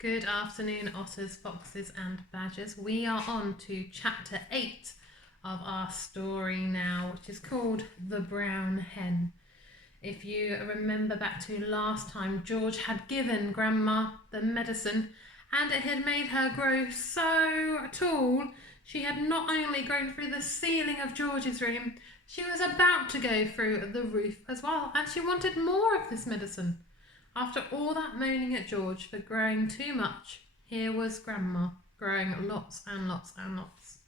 Good afternoon, otters, foxes and badgers. We are on to chapter 8 of our story now, which is called The Brown Hen. If you remember back to last time, George had given Grandma the medicine and it had made her grow so tall. She had not only grown through the ceiling of George's room, she was about to go through the roof as well, and she wanted more of this medicine. After all that moaning at George for growing too much, here was Grandma growing lots and lots and lots.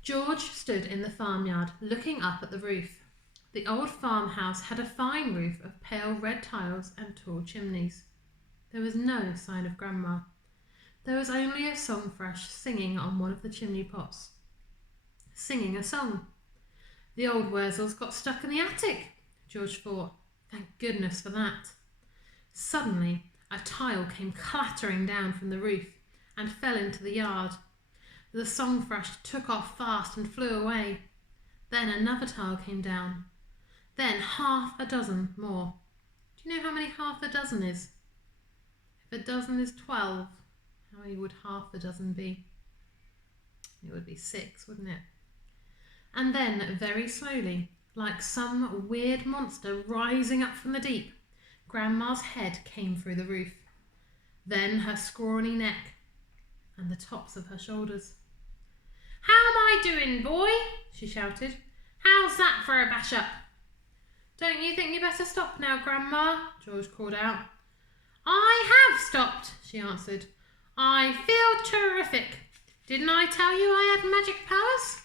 George stood in the farmyard looking up at the roof. The old farmhouse had a fine roof of pale red tiles and tall chimneys. There was no sign of Grandma. There was only a song thrush singing on one of the chimney pots. Singing a song. The old Wurzels got stuck in the attic, George thought. Thank goodness for that. Suddenly, a tile came clattering down from the roof and fell into the yard. The song thrush took off fast and flew away. Then another tile came down. Then half a dozen more. Do you know how many half a dozen is? If a dozen is 12, how many would half a dozen be? It would be 6, wouldn't it? And then, very slowly, like some weird monster rising up from the deep, Grandma's head came through the roof. Then her scrawny neck and the tops of her shoulders. "How am I doing, boy?" she shouted. "How's that for a bash up?" "Don't you think you better stop now, Grandma?" George called out. "I have stopped," she answered. "I feel terrific. Didn't I tell you I had magic powers?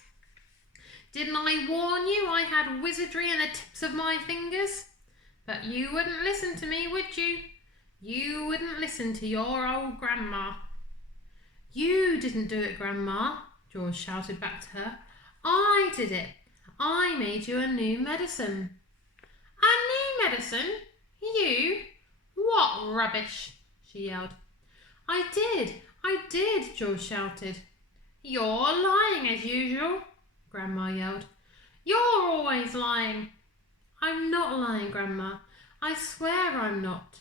Didn't I warn you I had wizardry in the tips of my fingers? But you wouldn't listen to me, would you? You wouldn't listen to your old Grandma." "You didn't do it, Grandma," George shouted back to her. "I did it. I made you a new medicine." "A new medicine? You? What rubbish!" she yelled. I did, George shouted. "You're lying as usual," Grandma yelled. "You're always lying." "I'm not lying, Grandma. I swear I'm not."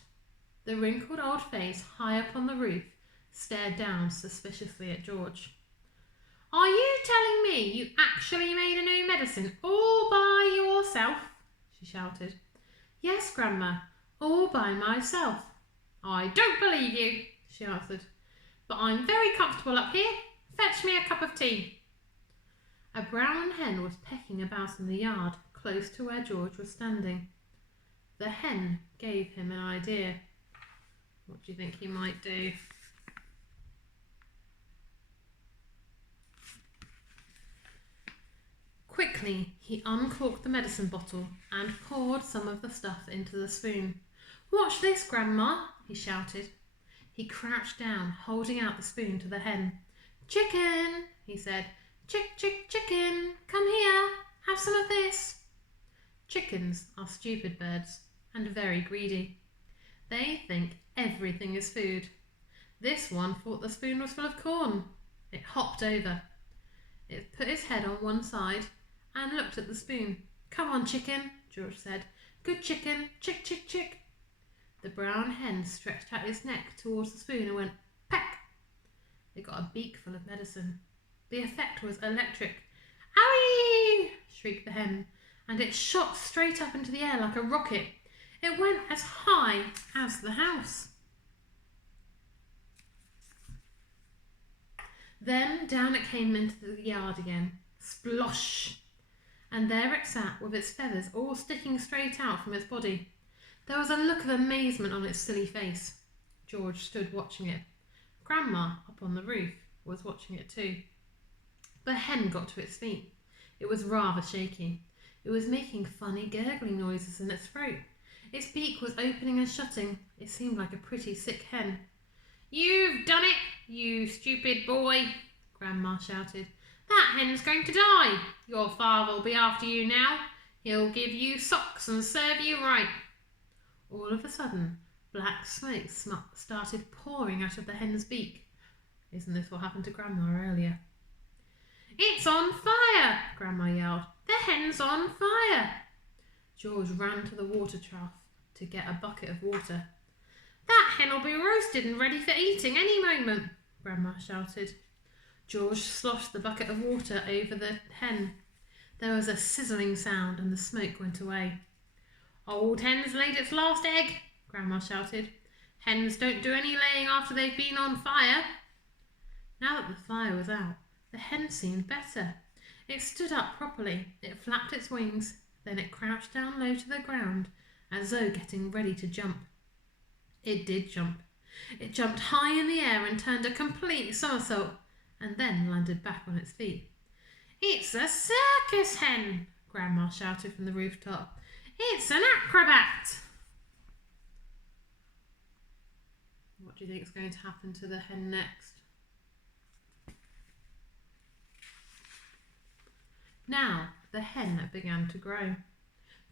The wrinkled old face high up on the roof stared down suspiciously at George. "Are you telling me you actually made a new medicine all by yourself?" she shouted. "Yes, Grandma, all by myself." "I don't believe you," she answered. "But I'm very comfortable up here. Fetch me a cup of tea." A brown hen was pecking about in the yard, close to where George was standing. The hen gave him an idea. What do you think he might do? Quickly, he uncorked the medicine bottle and poured some of the stuff into the spoon. "Watch this, Grandma," he shouted. He crouched down, holding out the spoon to the hen. "Chicken," he said. "Chick, chick, chicken, come here, have some of this." Chickens are stupid birds and very greedy. They think everything is food. This one thought the spoon was full of corn. It hopped over. It put its head on one side and looked at the spoon. "Come on, chicken," George said. "Good chicken, chick, chick, chick." The brown hen stretched out its neck towards the spoon and went peck. It got a beak full of medicine. The effect was electric. "Owie!" shrieked the hen, and it shot straight up into the air like a rocket. It went as high as the house. Then down it came into the yard again. Splosh! And there it sat with its feathers all sticking straight out from its body. There was a look of amazement on its silly face. George stood watching it. Grandma, up on the roof, was watching it too. The hen got to its feet. It was rather shaky. It was making funny gurgling noises in its throat. Its beak was opening and shutting. It seemed like a pretty sick hen. "You've done it, you stupid boy," Grandma shouted. "That hen's going to die. Your father'll be after you now. He'll give you socks and serve you right." All of a sudden, black smoke started pouring out of the hen's beak. Isn't this what happened to Grandma earlier? "It's on fire!" Grandma yelled. "The hen's on fire!" George ran to the water trough to get a bucket of water. "That hen will be roasted and ready for eating any moment, Grandma shouted. George sloshed the bucket of water over the hen. There was a sizzling sound and the smoke went away. Old hen's laid its last egg, Grandma shouted. Hens don't do any laying after they've been on fire. Now that the fire was out, the hen seemed better. It stood up properly, it flapped its wings, then it crouched down low to the ground, as though getting ready to jump. It did jump. It jumped high in the air and turned a complete somersault, and then landed back on its feet. It's a circus hen, Grandma shouted from the rooftop. It's an acrobat. What do you think is going to happen to the hen next? Now the hen began to grow.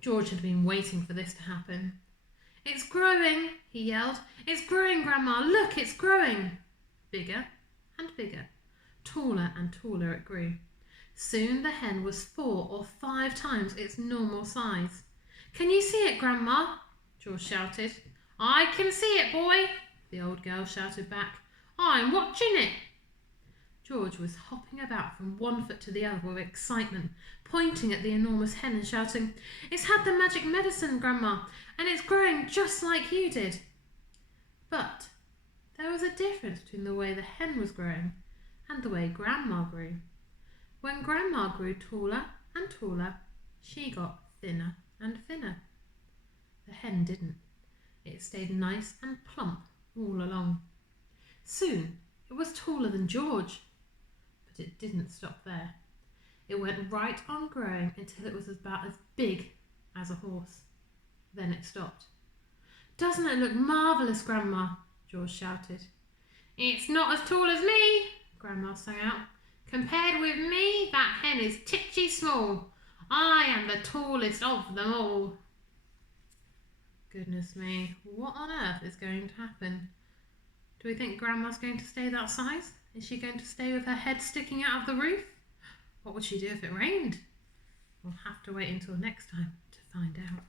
George had been waiting for this to happen. It's growing, he yelled. It's growing, Grandma. Look, it's growing. Bigger and bigger. Taller and taller it grew. Soon the hen was 4 or 5 times its normal size. Can you see it, Grandma? George shouted. I can see it, boy, the old girl shouted back. I'm watching it. George was hopping about from one foot to the other with excitement, pointing at the enormous hen and shouting, It's had the magic medicine, Grandma, and it's growing just like you did. But there was a difference between the way the hen was growing and the way Grandma grew. When Grandma grew taller and taller, she got thinner and thinner. The hen didn't. It stayed nice and plump all along. Soon it was taller than George. But it didn't stop there. It went right on growing until it was about as big as a horse. Then it stopped. Doesn't it look marvellous, Grandma? George shouted. It's not as tall as me, Grandma sang out. Compared with me, that hen is titchy small. I am the tallest of them all. Goodness me, what on earth is going to happen? Do we think Grandma's going to stay that size? Is she going to stay with her head sticking out of the roof? What would she do if it rained? We'll have to wait until next time to find out.